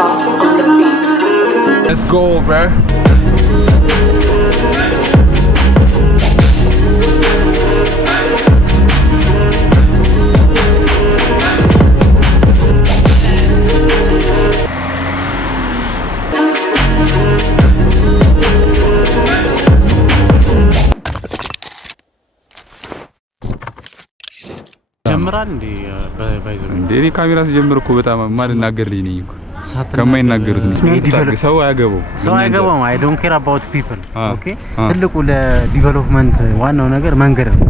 crossing on the beast. Let's go, bro. ጀምራል እንዴ ባይዘው እንዴ ካሜራ ሲጀምር እኮ በጣም ማልናገር ልኝ ነኝ እኮ ከማይናገሩት ነው ሰው አያገባው አይ ዶንት ኬር አባውት ፒፕል ኦኬ ትልቁ ለዲቨሎፕመንት ዋናው ነገር መንገድ ነው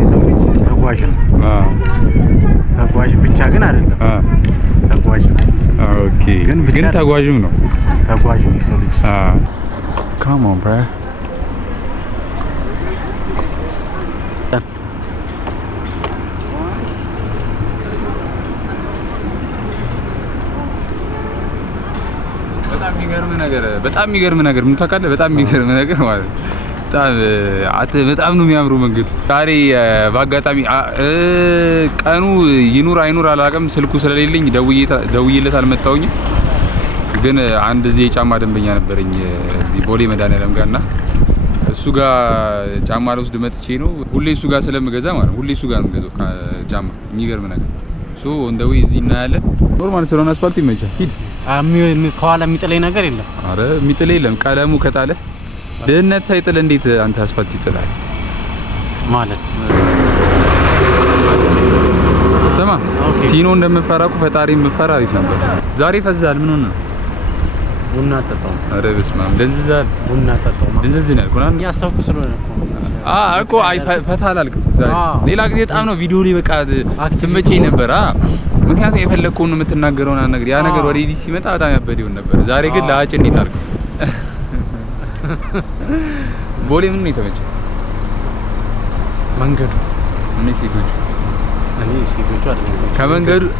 የሰው ልጅ ተጓዥ ነው ተጓዥ ብቻ ግን አይደለም ተጓዥ ኦኬ ግን ተጓዥም ነው ተጓዥ ነው የሰው ልጅ come on bro በጣም የሚገርም ነገር ምን ታውቃለህ በጣም የሚገርም ነገር ማለት በጣም ነው የሚያምሩ መንገዱ ዛሬ በአጋጣሚ ቀኑ ይኑር አይኑር አላውቅም ስልኩ ስለሌለኝ ደውዬለት አልመጣሁኝ ግን አንድ እዚህ የጫማ ደንበኛ ነበረኝ እዚህ ቦሌ መድኃኒዓለም ጋርና እሱ ጋር ጫማ ልወስድ መጥቼ ነው ሁሌ እሱ ጋር ስለምገዛ ማለት ሁሌ እሱ ጋር ነው የምገዛው ጫማ የሚገርም ነገር ሶ እንደው እዚህ እናያለን ኖርማል ስለሆነ አስፋልት ይመቻል ሂድ ከኋላ የሚጥለኝ ነገር የለም አረ የሚጥለኝ የለም ቀለሙ ከጣለ ድህነት ሳይጥል እንዴት አንተ አስፋልት ይጥላል ማለት ስማ ሲኖ እንደምፈራኩ ፈጣሪ የምፈራ አሪፍ ነበር ዛሬ ፈዛል ምን ሆነ ቡና ጠጣው አረ በስመ አብ ደንዝዛል ቡና ጠጣው ደንዝዝናል ኩናን ያሳውኩ ስለሆነ እኮ አይ ፈታል አልኩ ዛሬ ሌላ ጊዜ በጣም ነው ቪዲዮ ላይ በቃ ትመቸኝ ነበር ምክንያቱም የፈለግከውን ነው የምትናገረውና ነገር ያ ነገር ወደ ኤዲት ሲመጣ በጣም ያበደው ነበር ዛሬ ግን ለአጭ እንዴት አልኩ ቦሌ ምን ነው የተመቸኝ መንገዱ እኔ ሴቶቹ አይደለም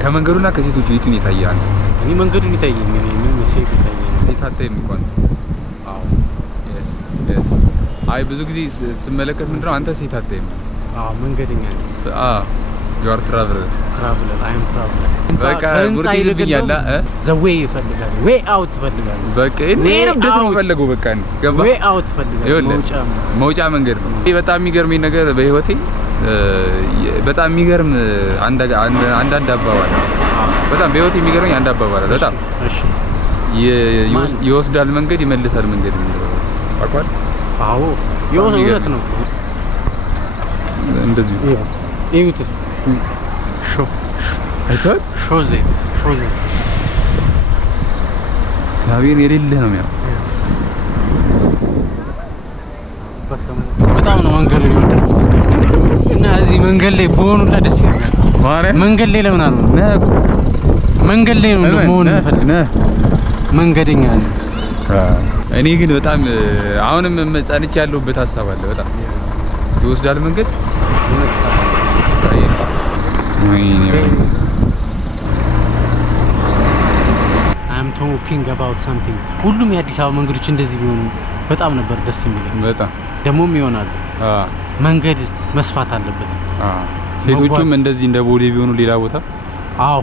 ከመንገዱና ከሴቶቹ የቱን ይታያል እኔ መንገዱን ይታየኝ ምን ሴት ይታየኝ ሴት አታይም እንኳን አዎ yes አይ ብዙ ጊዜ ስመለከት ምንድነው አንተ ሴት አታይም መንገደኛ ነኝ you are traveler I am traveler በቃ ጉርት ይልብኛል the way ይፈልጋል way out ይፈልጋል በቃ እኔ ነው ፈልገው በቃ ገባ way out ይፈልጋል መውጫ መንገድ ነው በጣም የሚገርመኝ ነገር በህይወቴ በጣም የሚገርም አንድ አባባል በጣም በህይወቴ የሚገርመኝ አንድ አባባል በጣም እሺ ይወስዳል መንገድ ይመልሳል መንገድ የሚለው አቋል አዎ የእውነት ነው እንደዚህ ይውትስ ሾዜ ሳቢን የሌለ ነው የሚያው በጣም ነው መንገድ የሚወደዱት እና እዚህ መንገድ ላይ በሆኑላ ደስ ይላል ማለት መንገድ ላይ ለምን አሉ መንገድ ላይ ነው መሆን ፈልግ መንገደኛ ነው እኔ ግን በጣም አሁንም መጻንች ያለውበት ሐሳብ አለ በጣም ይወስዳል መንገድ I'm talking about something ሁሉም የአዲስ አበባ መንገዶች እንደዚህ ቢሆኑ በጣም ነበር ደስ የሚለኝ በጣም ደሞም ይሆናል መንገድ መስፋት አለበት ሴቶቹም እንደዚህ እንደ ቦሌ ቢሆኑ ሌላ ቦታ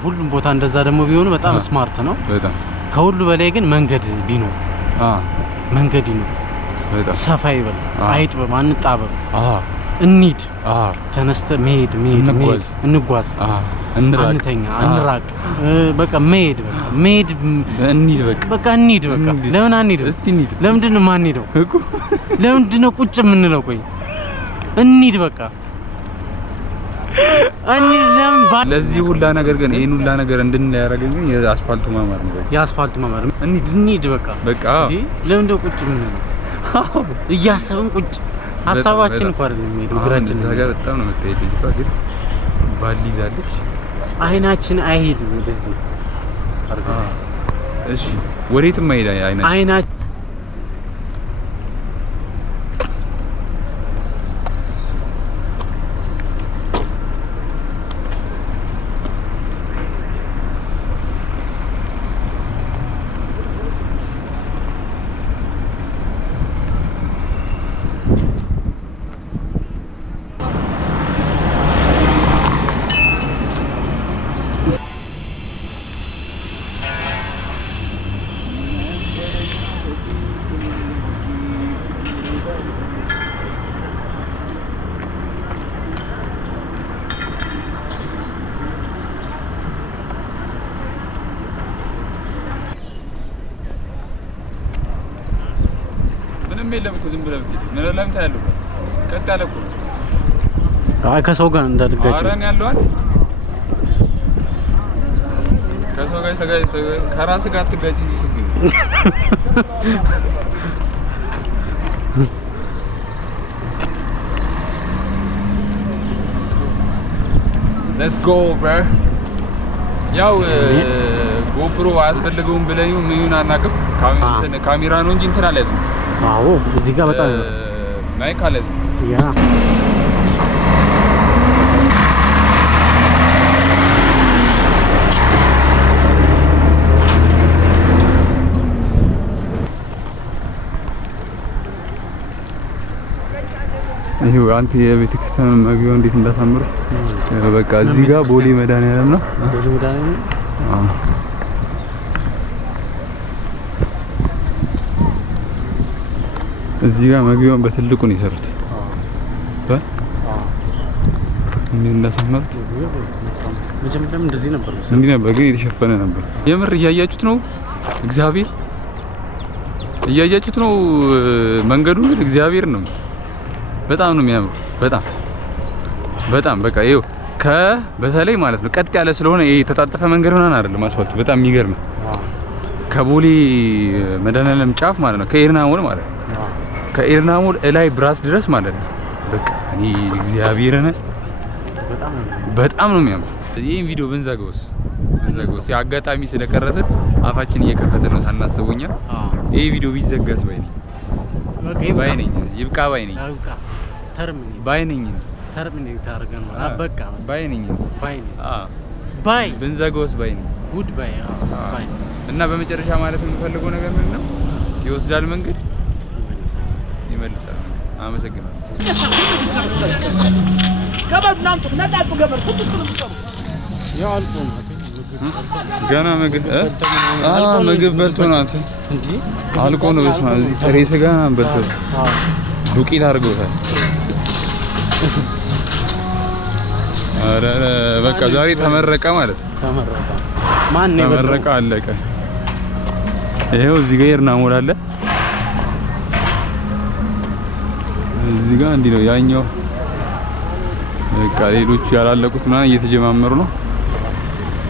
ሁሉም ቦታ እንደዛ ደግሞ ቢሆኑ በጣም ስማርት ነው በጣም ከሁሉ በላይ ግን መንገድ ቢኖር መንገድ ይኖር በጣም ሰፋ ይበል አይጥበብ አንጣበብ እንሂድ ተነስተ መሄድ እንጓዝ እንተኛ እንራቅ በቃ መሄድ እንሂድ ለምን አንሂድ እስቲ እንሂድ ለምንድን ነው ማንሄደው ለምንድን ነው ቁጭ የምንለው ቆይ እንሂድ በቃ ለዚህ ሁላ ነገር ግን ይሄን ሁላ ነገር እንድንል ያደረገኝ ግን የአስፋልቱ ማማር ነው የአስፋልቱ ማማር እንሂድ በቃ እንዴ ለምንድን ነው ቁጭ የምንለው እያሰብን ቁጭ ሐሳባችን እንኳን አይደለም የሚሄደው እግራችን እዛ ጋር በጣም ነው የምትሄደው ልጅቷ ግን ባል ይዛለች አይናችን አይሄድም ወደዚህ እሺ ወዴትም አይሄድ አይናችን ምንም የለም እኮ ዝም ብለህ ብትሄድ ምን ለምን ታያለህ? ቀጥ ያለ እኮ አይ ከሰው ጋር እንዳልጋጭ አረን ያለው አይደል? ከሰው ጋር ተጋጭ ከራስ ጋር ትጋጭ ይችላል። Let's go bro. ያው ጎፕሮ አያስፈልገውም ብለኝ ምን ይሁን አናውቅም። ካሜራ ነው እንጂ እንትን አለዝ። አዎ እዚህ ጋር በጣም ማይክ አለዝ። ያ ይሄው አንተ የቤተ ክርስቲያን መግቢያው እንዴት እንዳሳምሩ በቃ እዚህ ጋር ቦሌ መድኃኒዓለም ነው። ቦሌ መድኃኒዓለም እዚህ ጋር መግቢያውን በትልቁ ነው የሰሩት። እንዴት እንዳሳመሩት መጀመሪያም እንደዚህ ነበር መሰለኝ። እንዲህ ነበር ግን የተሸፈነ ነበር። የምር እያያችሁት ነው። እግዚአብሔር እያያችሁት ነው። መንገዱ ግን እግዚአብሔር ነው። በጣም ነው የሚያምሩ። በጣም በቃ ይኸው በተለይ ማለት ነው ቀጥ ያለ ስለሆነ ይሄ የተጣጠፈ መንገድ ሆነን አይደለም አስፋልቱ። በጣም የሚገርም ከቦሌ መድኃኒዓለም ጫፍ ማለት ነው ከኤርናሞል ማለት ነው ከኤርናሞል እላይ ብራስ ድረስ ማለት ነው። በቃ እኔ እግዚአብሔርን በጣም ነው የሚያምሩ። ይሄን ቪዲዮ ብንዘጋውስ አጋጣሚ ስለቀረጽን አፋችን እየከፈትን ነው ሳናስቡኛ። ይሄ ቪዲዮ ቢዘጋስ ባይ ነኝ ይብቃ ባይ ነኝ ተርሚኔት አድርገን ነው በቃ ባይ ነኝ ብንዘጋውስ ባይ ነኝ ጉድ ባይ እና በመጨረሻ ማለት የምፈልገው ነገር ምንድን ነው? ይወስዳል መንገድ ይመልሳል። አመሰግናለሁ። ገና ምግብ በልቶ ነው አንተ እንጂ አልቆ ነው። በስመ አብ እዚህ ጥሬ ስጋ በልቶ ዱቄት አድርገውታል። ኧረ በቃ ዛሬ ተመረቀ ማለት ነው። ተመረቀ አለቀ። ይሄው እዚህ ጋር ኤርናሞል አለ። እዚህ ጋር እንዲህ ነው ያኛው። በቃ ሌሎቹ ያላለቁት ምናምን እየተጀማመሩ ነው።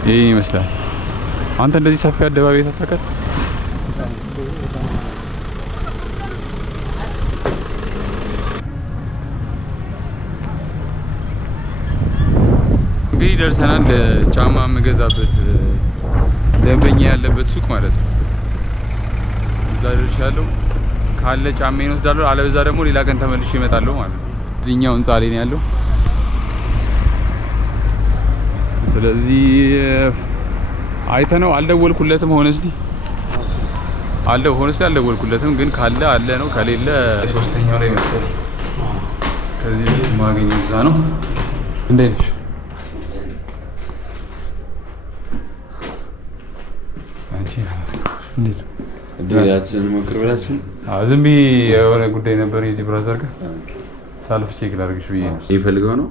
ይሄ ይመስላል። አንተ እንደዚህ ሰፊ አደባባይ ተፈቀደ እንግዲህ ደርሰናል። ጫማ የምገዛበት ደንበኛ ያለበት ሱቅ ማለት ነው። እዛ ደርሻለሁ። ካለ ጫማዬን ወስዳለሁ፣ አለበዛ ደግሞ ሌላ ቀን ተመልሼ እመጣለሁ ማለት ነው። እዚህኛው ህንጻ ላይ ነው ያለው። ስለዚህ አይተነው አልደወልኩለትም። ሆነስሊ አልደወልኩለትም፣ ግን ካለ አለ ነው፣ ከሌለ ሶስተኛው ላይ መሰለኝ ከዚህ በፊት ማገኘው እዛ ነው። እንዴት ነሽ? አንቺ እንዴት ነው? ዲያችን መክርብላችሁ? ዝም ብዬ የሆነ ጉዳይ ነበር የዚህ ብራዘር ጋር ሳልፍ ቼክ ላድርግሽ ብዬ ነው። ይፈልገው ነው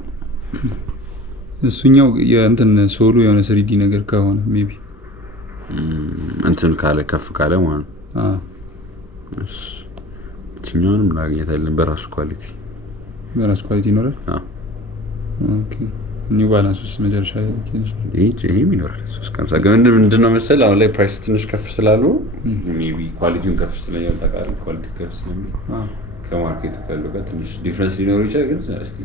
እሱኛው የእንትን ሶሉ የሆነ ስሪዲ ነገር ከሆነ ሜቢ እንትን ካለ ከፍ ካለ ማለት ነው። እሺ እኛንም ማግኘት አለን በራሱ ኳሊቲ ይኖራል። ኦኬ ኒው ባላንስ መጨረሻ ይሄ ይኖራል። 350 ግን ምንድነው መሰል አሁን ላይ ፕራይስ ትንሽ ከፍ ስላሉ ሜቢ ኳሊቲውን ከፍ ስለኛው ታውቃለህ። ኳሊቲ ከፍ ስለሚል ከማርኬቱ ካለው ጋር ትንሽ ዲፈረንስ ሊኖር ይችላል። ግን እስቲ